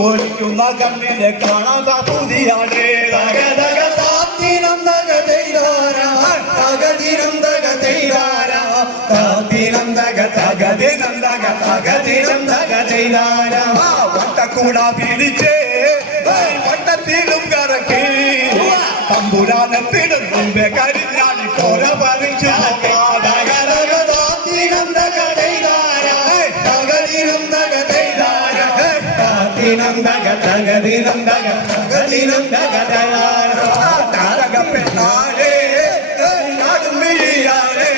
ഓടിക്കുന്ന കണ്ണിനെ കാണാത്ത പുതിയാണ് തകതക താത്തിനം തക തൈതാര തകദിനം തക തൈതാര താത്തിനം തക തകദിനം തക തകദിനം തക തൈതാര വട്ടക്കൂട പിടിച്ചേ വട്ടത്തിലും കറക്കി തമ്പുരാനത്തിനും മുമ്പേ കരിഞ്ഞാടി കോര പറിച്ചു തകതക താത്തിനം തക തൈതാര തകദിനം തക തൈതാര താത്തിനം തക തകദിനം തക തകദിനം തക തൈതാര താരക പെണ്ണാടേ നാടുമിഴിയാടേ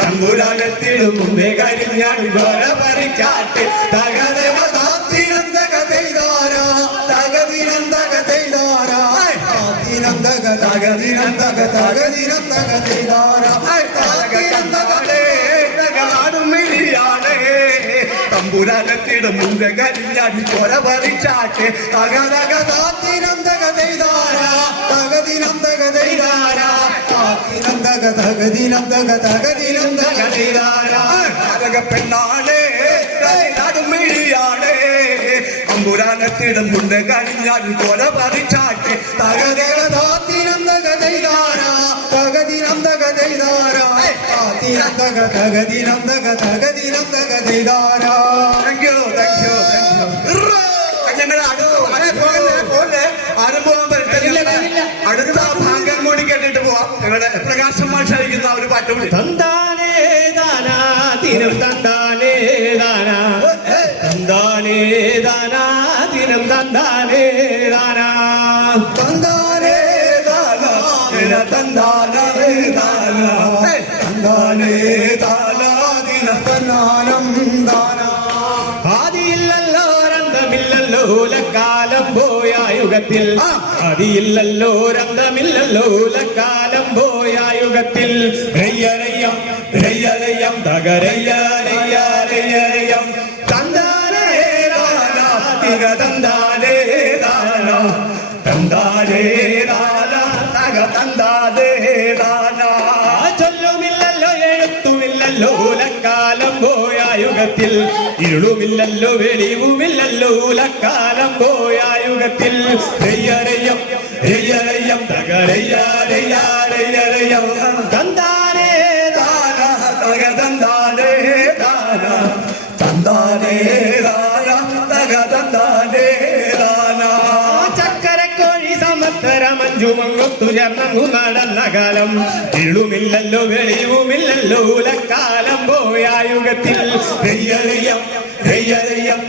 തമ്പുരാനത്തിനും മുമ്പേ കരിഞ്ഞാടി കോര പറിച്ചാട്ട് തകതക താത്തിനം തക തൈതാര തകദിനം തക തൈതാര താത്തിനം തക തകദിനം തക തകദിനം തക തൈതാര താത്തിനം തക നാടുമിഴിയാടേ തമ്പുരാനത്തിനും മുമ്പേ കരിഞ്ഞാടി കോര പറിച്ചാട്ട് തകതക താത്തിനം തക തൈതാര തകദിനം തക തൈതാര താത്തിനം തക തകദിനം തക തകദിനം തക തൈതാര തകക പെണ്ണാടേ നാടുമിഴിയാടേ തമ്പുരാനത്തിനും മുമ്പേ കരിഞ്ഞാടി കോര പറിച്ചാട്ട് തകതക താത്തിനം തക തൈതാര തകദിനം തക തൈതാര താത്തിനം തക തകദിനം തക തകദിനം തക തൈതാര. Thank you thank you thank you. ഞങ്ങൾ പോലെ ആരും പോകാൻ പറ്റില്ല. അടുത്ത ഭാഗം കൂടി കേട്ടിട്ട് പോവാം. ഞങ്ങളുടെ പ്രകാശം മാഷ് അയക്കുന്ന ഒരു പാട്ട് കൂടി. തന്താനേ ദാനാ ദിനം തന്താനേ ദാനാ തന്താനേ ദാനാ ദിനം തന്താനേ ദാനാ തന്താനേ ദാനാ തന്താനേ ദാനാ തന്താനേ ദാനാ ദിന തന്നാനം ദാനാ. ആദിയില്ലല്ലോ രന്തമില്ലല്ലോ ലക്കാലം പോയ യുഗത്തിൽ ആദിയില്ലല്ലോ രന്തമില്ലല്ലോ ലക്കാലം പോയ യുഗത്തിൽ രയ്യരയ്യം രയ്യരയ്യം തകരയ്യരയ്യരയ്യരയ്യം തന്താനേ ദാനാ തിക തന്താനേ ദാനാ തന്താനേ ദാനാ തക തന്താനേ ദാനാ. ചൊല്ലുമില്ലല്ലോ എഴുത്തുമില്ലല്ലോ ലക്കാലം പോയ യുഗത്തിൽ ഇരുളുമില്ലല്ലോ വെളിവുമില്ലല്ലോ ലക്കാലം പോയ യുഗത്തിൽ രയ്യരയ്യം രയ്യരയ്യം തകരയ്യരയ്യരയ്യരയ്യം തന്താനേ ദാനാ തക തന്താനേ ദാനാ തന്താനേ ദാനാ തക തന്താനേ ദാനാ. ചക്കരക്കോഴി സമത്തര മഞ്ജുമങ്ങൊത്തു ചേർന്നു നടന്ന കാലം ഇരുളുമില്ലല്ലോ വെളിവുമില്ലല്ലോ ലക്കാലം പോയ യുഗത്തിൽ രയ്യരയ്യം രയ്യരയ്യം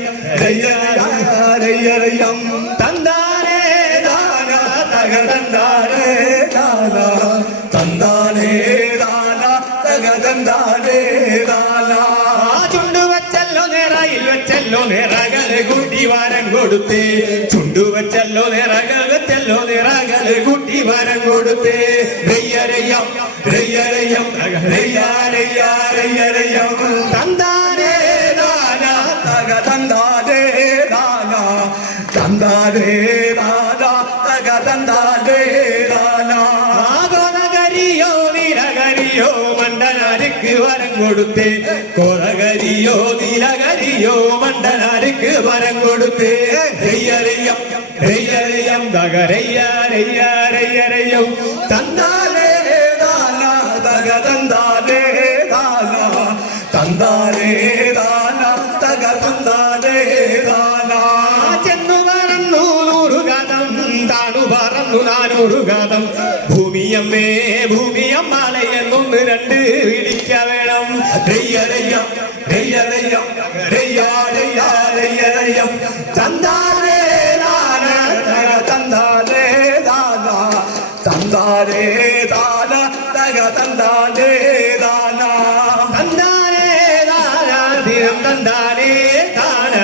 രയ്യരയ്യരയ്യരയ്യം തന്താനേ ദാനാ തക തന്താനേ ദാനാ തന്താനേ ദാനാ തക തന്താനേ ദാനാ. ചുണ്ടുവച്ചല്ലോ നേറായിൽ വെച്ചല്ലോ നിറകള് കൂട്ടി വാരം കൊടുത്തേ ചുണ്ടുവച്ചല്ലോ നിറകൾ വെച്ചല്ലോ നിറകള് കൂട്ടി വാരം കൊടുത്തേ രയ്യരയ്യം രയ്യരയ്യം രയ്യരയ്യരയ്യരയ്യം തന്താനേ ദാനാ തക തന്താനേ ദാനാ തന്താനേ ദാനാ തക തന്താനേ ദാനാ. കോതകരിയോ നിരകരിയോ മണ്ടനാർക്ക് വരം കൊടുത്തേ കോതകരിയോ നിരകരിയോ മണ്ടനാർക്ക് വരം കൊടുത്തേ രയ്യരയ്യം രയ്യരയ്യം തകരയ്യരയ്യരയ്യരയ്യം തന്താനേ ദാനാ തക തന്താനേ ദാനാ തന്താനേ ദാനാ തക തന്താനേ ദാനാ. ചെന്നു പറന്നു നൂറുകാതം താണു പറന്നു നാനൂറുകാതം ഭൂമിയമ്മേ ഭൂമിയമ്മാളയെന്നൊന്ന് രണ്ട് വിളിക്ക വേണം രയ്യരയ്യം രയ്യരയ്യം രയ്യരയ്യരയ്യരയ്യം തന്താനേ ദാനാ തക തന്താനേ ദാനാ തന്താനേ ദാനാ തക തന്താനേ ദാനാ. തന്താനേ ദാനാ ദിനം തന്താനേ ദാനാ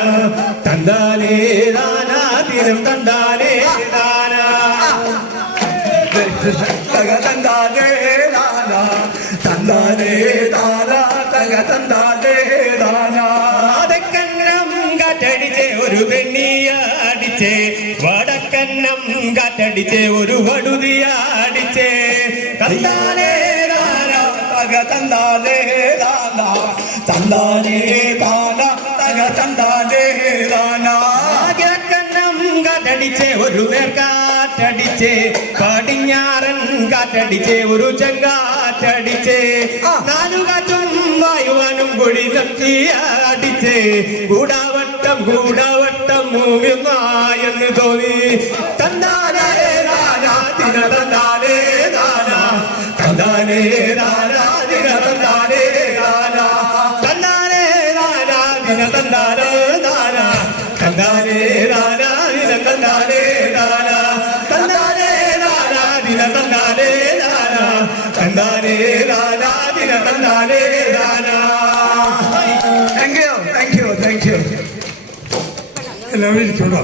തന്താനേ ദാനാ ദിനം തന്താനേ ദാനാ തക തന്താനേ ദാനാ തന്താനേ ദാനാ തക തന്താനേ ദാനാ. അതെക്കന്നം കാറ്റടിച്ചേ ഒരു പെണ്ണിയ അടിച്ചേ വടക്കന്നം കാറ്റടിച്ചേ ഒരു വടുതിയ അടിച്ചേ തന്താനേ ദാനാ തക തന്താനേ ദാനാ തന്താനേ ദാനാ തക തന്താനേ ദാനാ. കാറ്റടിച്ചേ ഒരു നേർക്കാറ്റടിച്ചേ പടിഞ്ഞാറൻ കാറ്റടിച്ചേ ഒരു ചെങ്കാറ്റടിച്ചേ നാലു കാറ്റും വായുവാനും പൊടി തട്ടിയടിച്ചേ കൂടാവട്ടം മൂങ്ങുന്നായെന്ന് തോന്നി തന്നാലേ രാജാ ദിന തന്നാലേ രാജാ തന്നാലേ രാജാ ദിന തന്നാലേ രാജാ തന്നാലേ രാജാ ദിന തന്നാലേ രാജാ തന്നാലേ രാജാ ദിന തന്നാലേ രാജാ തന്നാലേ രാജാ ദിന തന്നാലേ രാജാ തന്നാലേ രാജാ ദിന തന്നാലേ രാജാ. Thank you. എല്ലാവരും ഇരിക്കണോ?